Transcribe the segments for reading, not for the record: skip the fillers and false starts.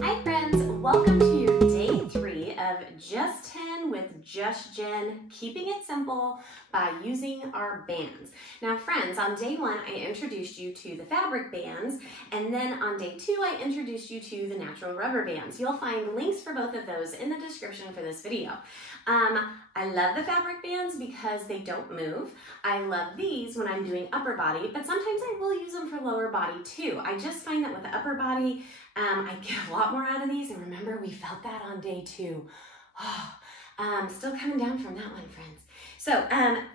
Hi friends, welcome to your day 3 of Just 10 with Just Jen, keeping it simple by using our bands. Now friends, on day 1 I introduced you to the fabric bands, and then on day 2 I introduced you to the natural rubber bands. You'll find links for both of those in the description for this video. I love the fabric bands because they don't move. I love these when I'm doing upper body, but sometimes I will use them for lower body too. I just find that with the upper body, I get a lot more out of these, and remember we felt that on day 2. Still coming down from that one, friends. So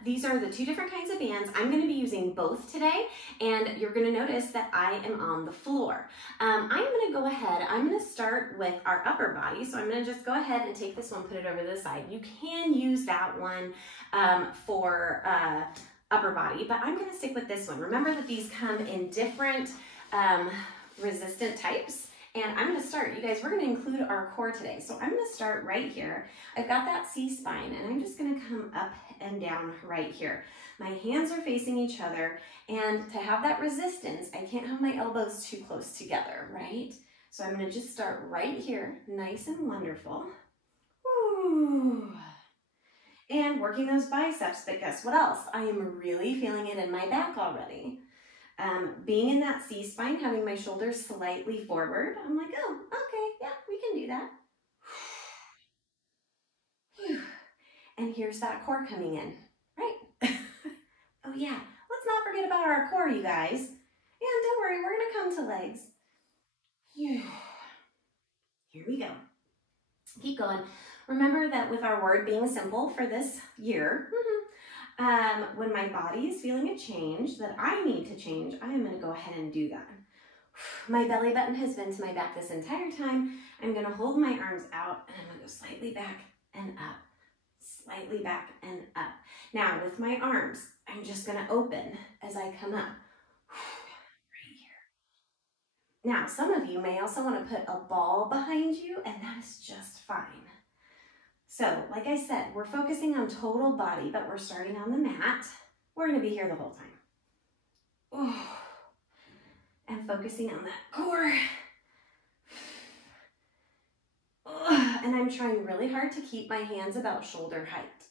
these are the 2 different kinds of bands. I'm going to be using both today, and you're going to notice that I am on the floor. I'm going to go ahead, I'm going to start with our upper body, so I'm going to just go ahead and take this one, put it over to the side. You can use that one for upper body, but I'm going to stick with this one. Remember that these come in different resistant types. And I'm going to start, you guys, we're going to include our core today. So I'm going to start right here. I've got that C-spine, and I'm just going to come up and down right here. My hands are facing each other, and to have that resistance, I can't have my elbows too close together, right? So I'm going to just start right here, nice and wonderful. Ooh. And working those biceps, but guess what else? I am really feeling it in my back already. Being in that C-spine, having my shoulders slightly forward, I'm like, oh, okay, yeah, we can do that. And here's that core coming in, right? Oh yeah, let's not forget about our core, you guys. And don't worry, we're gonna come to legs. Here we go. Keep going. Remember that with our word being simple for this year, when my body is feeling a change that I need to change, I am going to go ahead and do that. My belly button has been to my back this entire time. I'm going to hold my arms out, and I'm going to go slightly back and up, slightly back and up. Now, with my arms, I'm just going to open as I come up. Right here. Now, some of you may also want to put a ball behind you, and that is just fine. So, like I said, we're focusing on total body, but we're starting on the mat. We're going to be here the whole time. Oh, and focusing on that core. Oh, and I'm trying really hard to keep my hands about shoulder height.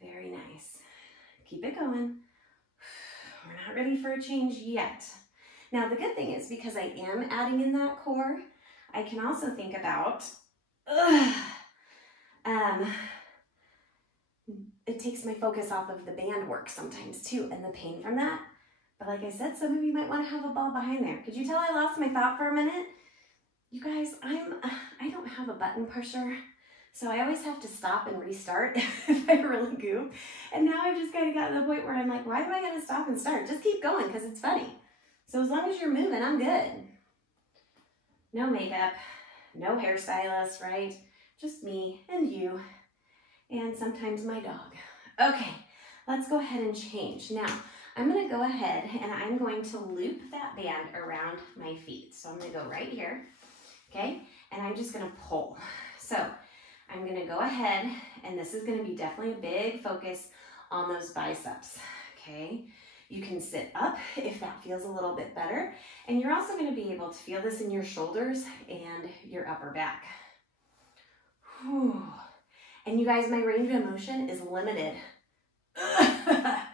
Very nice. Keep it going. We're not ready for a change yet. Now, the good thing is, because I am adding in that core, I can also think about, it takes my focus off of the band work sometimes too, and the pain from that. But like I said, some of you might want to have a ball behind there. Could you tell I lost my thought for a minute? You guys, I don't have a button pusher, so I always have to stop and restart if I really goof. And now I've just kind of gotten to the point where I'm like, why do I got to stop and start? Just keep going, because it's funny. So as long as you're moving, I'm good. No makeup, no hairstylist, right? Just me and you, and sometimes my dog. Okay, let's go ahead and change. Now, I'm gonna go ahead and I'm going to loop that band around my feet. So I'm gonna go right here, okay? And I'm just gonna pull. So I'm gonna go ahead, and this is gonna be definitely a big focus on those biceps, okay? You can sit up if that feels a little bit better. And you're also going to be able to feel this in your shoulders and your upper back. Whew. And you guys, my range of motion is limited. And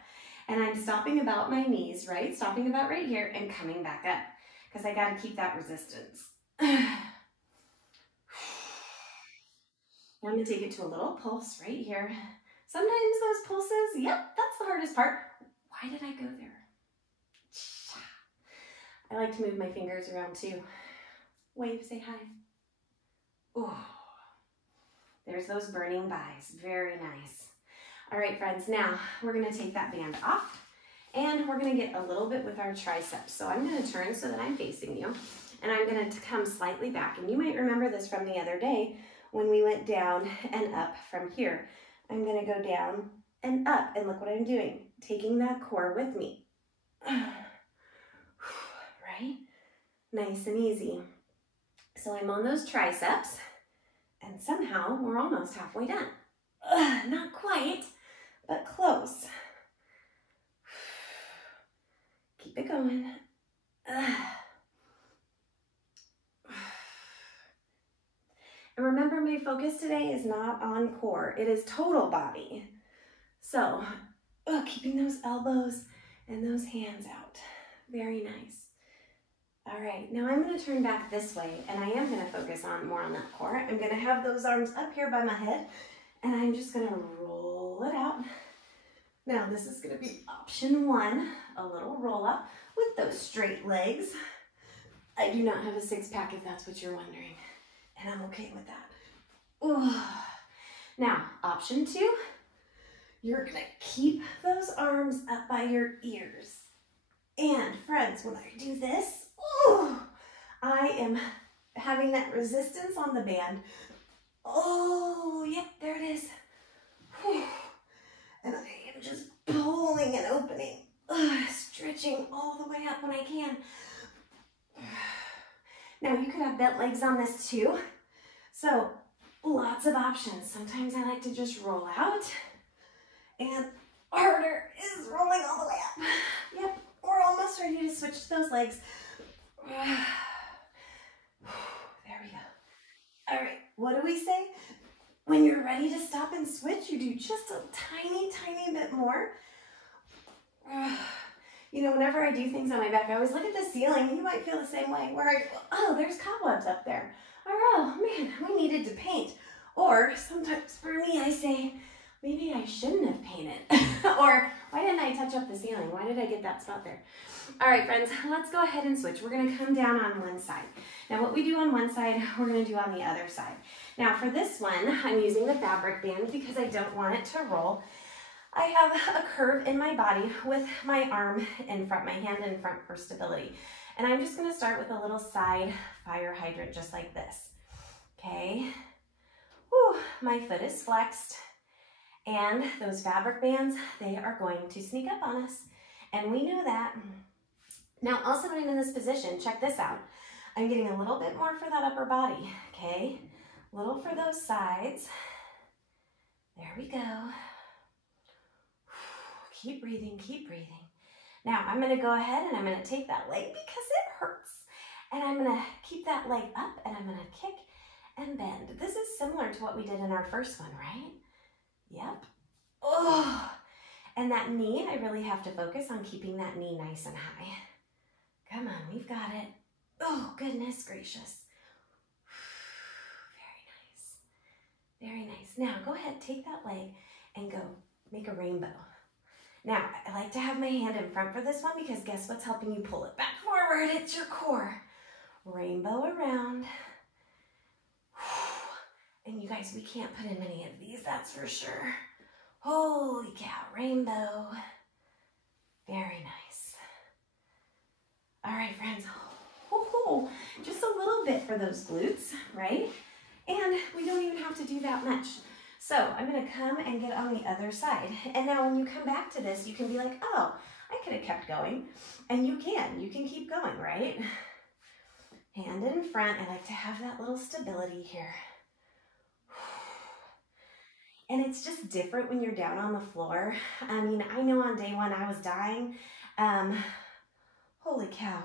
I'm stopping about my knees, right? Stopping about right here and coming back up, because I got to keep that resistance. I'm going to take it to a little pulse right here. Sometimes those pulses, yep, that's the hardest part. Why did I go there? I like to move my fingers around too. Wave, say hi. Oh, there's those burning buys. Very nice. All right, friends, now we're going to take that band off, and we're going to get a little bit with our triceps. So I'm going to turn so that I'm facing you, and I'm going to come slightly back. And you might remember this from the other day when we went down and up from here. I'm going to go down and up, and look what I'm doing. Taking that core with me. Right? Nice and easy. So I'm on those triceps, and somehow we're almost halfway done. Not quite, but close. Keep it going. focus today is not on core. It is total body. So, keeping those elbows and those hands out. Very nice. All right, now I'm going to turn back this way, and I am going to focus on more on that core. I'm going to have those arms up here by my head, and I'm just going to roll it out. Now, this is going to be option one, a little roll up with those straight legs. I do not have a six-pack if that's what you're wondering, and I'm okay with that. Ooh. Now, option two, you're going to keep those arms up by your ears. And friends, when I do this, ooh, I am having that resistance on the band. Oh, yep, there it is. Whew. And I am just pulling and opening, stretching all the way up when I can. Now, you could have bent legs on this too. So, lots of options. Sometimes I like to just roll out, and harder is rolling all the way up. Yep, we're almost ready to switch to those legs. There we go. All right, what do we say? When you're ready to stop and switch, you do just a tiny, tiny bit more. You know, whenever I do things on my back, I always look at the ceiling, and you might feel the same way, where oh, there's cobwebs up there. Or, oh, man, we needed to paint. Or sometimes for me, I say, maybe I shouldn't have painted. Or, why didn't I touch up the ceiling? Why did I get that spot there? All right, friends, let's go ahead and switch. We're going to come down on one side. Now, what we do on one side, we're going to do on the other side. Now, for this one, I'm using the fabric band because I don't want it to roll. I have a curve in my body with my arm in front, my hand in front for stability. And I'm just going to start with a little side fire hydrant just like this. Okay. Whew, my foot is flexed. And those fabric bands, they are going to sneak up on us. And we know that. Now, also when I'm in this position, check this out. I'm getting a little bit more for that upper body, okay? A little for those sides. There we go. Keep breathing, keep breathing. Now, I'm gonna go ahead and I'm gonna take that leg because it hurts. And I'm gonna keep that leg up and I'm gonna kick and bend. This is similar to what we did in our first one, right? Yep. Oh, and that knee, I really have to focus on keeping that knee nice and high. Come on, we've got it. Oh, goodness gracious. Very nice. Very nice. Now, go ahead, take that leg and go make a rainbow. Now, I like to have my hand in front for this one because guess what's helping you pull it back forward? It's your core. Rainbow around. And you guys, we can't put in many of these, that's for sure. Holy cow, rainbow. Very nice. All right, friends. Just a little bit for those glutes, right? And we don't even have to do that much. So I'm going to come and get on the other side. And now when you come back to this, you can be like, oh, I could have kept going. And you can keep going, right? Hand in front. I like to have that little stability here. And it's just different when you're down on the floor. I mean, I know on day one I was dying. Holy cow.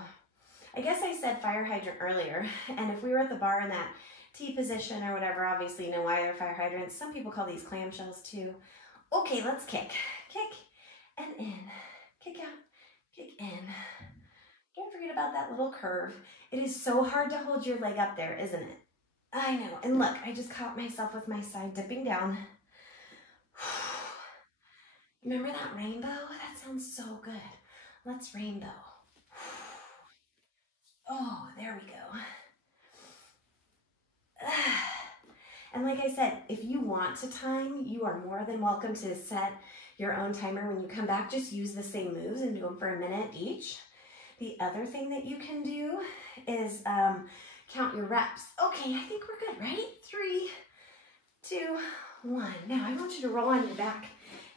I guess I said fire hydrant earlier. And if we were at the bar in that T position or whatever, obviously you know why they're fire hydrants. Some people call these clamshells too. Okay, let's kick. Kick and in. Kick out, kick in. Don't forget about that little curve. It is so hard to hold your leg up there, isn't it? I know. And look, I just caught myself with my side dipping down. Remember that rainbow? That sounds so good. Let's rainbow. Oh, there we go. And like I said, if you want to time, you are more than welcome to set your own timer. When you come back, just use the same moves and do them for a minute each. The other thing that you can do is count your reps. Okay, I think we're good, right? 3, 2, 1. Now I want you to roll on your back.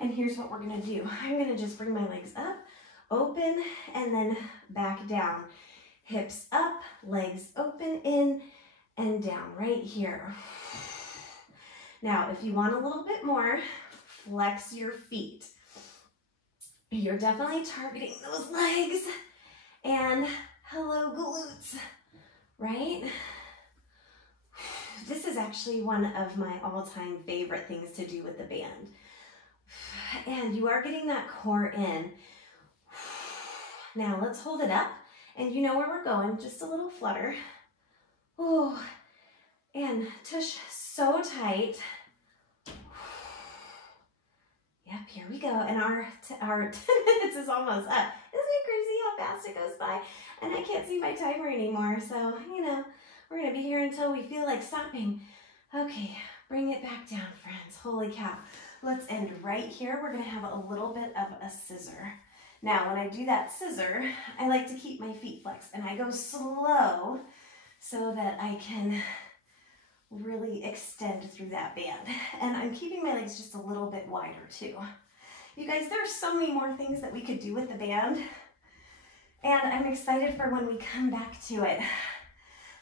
And here's what we're gonna do. I'm gonna just bring my legs up, open, and then back down. Hips up, legs open, in, and down, right here. Now, if you want a little bit more, flex your feet. You're definitely targeting those legs. And hello, glutes, right? This is actually one of my all-time favorite things to do with the band. And you are getting that core in. Now let's hold it up, and you know where we're going, just a little flutter. Oh, and tush so tight. Yep, here we go. And our 10 minutes is almost up. Isn't it crazy how fast it goes by? And I can't see my timer anymore, so, you know, we're gonna be here until we feel like stopping. Okay, bring it back down, friends. Holy cow. Let's end right here. We're gonna have a little bit of a scissor. Now, when I do that scissor, I like to keep my feet flexed, and I go slow so that I can really extend through that band. And I'm keeping my legs just a little bit wider too. You guys, there's so many more things that we could do with the band, and I'm excited for when we come back to it.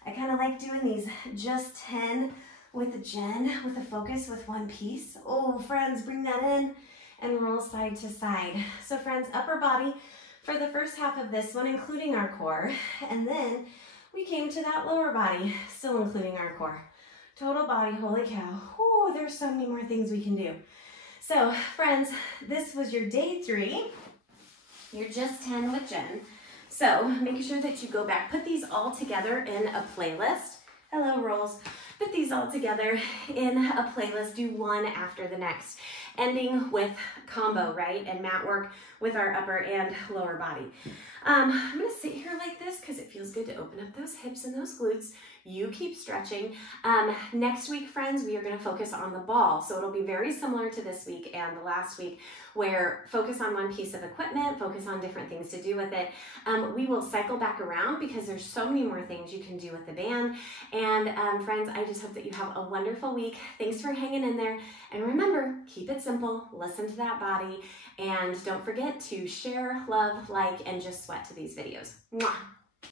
I kind of like doing these just 10 with Jen, with a focus with one piece. Oh, friends, bring that in and roll side to side. So friends, upper body for the first half of this one, including our core, and then we came to that lower body, still including our core. Total body, holy cow. Oh, there's so many more things we can do. So friends, this was your day 3. You're just 10 with Jen. So make sure that you go back, put these all together in a playlist. Hello, Rolls. Put these all together in a playlist. Do one after the next, ending with combo, right? And mat work with our upper and lower body. I'm gonna sit here like this because it feels good to open up those hips and those glutes. You keep stretching. Next week, friends, we are gonna focus on the ball. So it'll be very similar to this week and the last week, where focus on one piece of equipment, focus on different things to do with it. We will cycle back around because there's so many more things you can do with the band. And friends, I just hope that you have a wonderful week. Thanks for hanging in there. And remember, keep it simple, listen to that body, and don't forget to share, love, like, and just sweat to these videos. Mwah!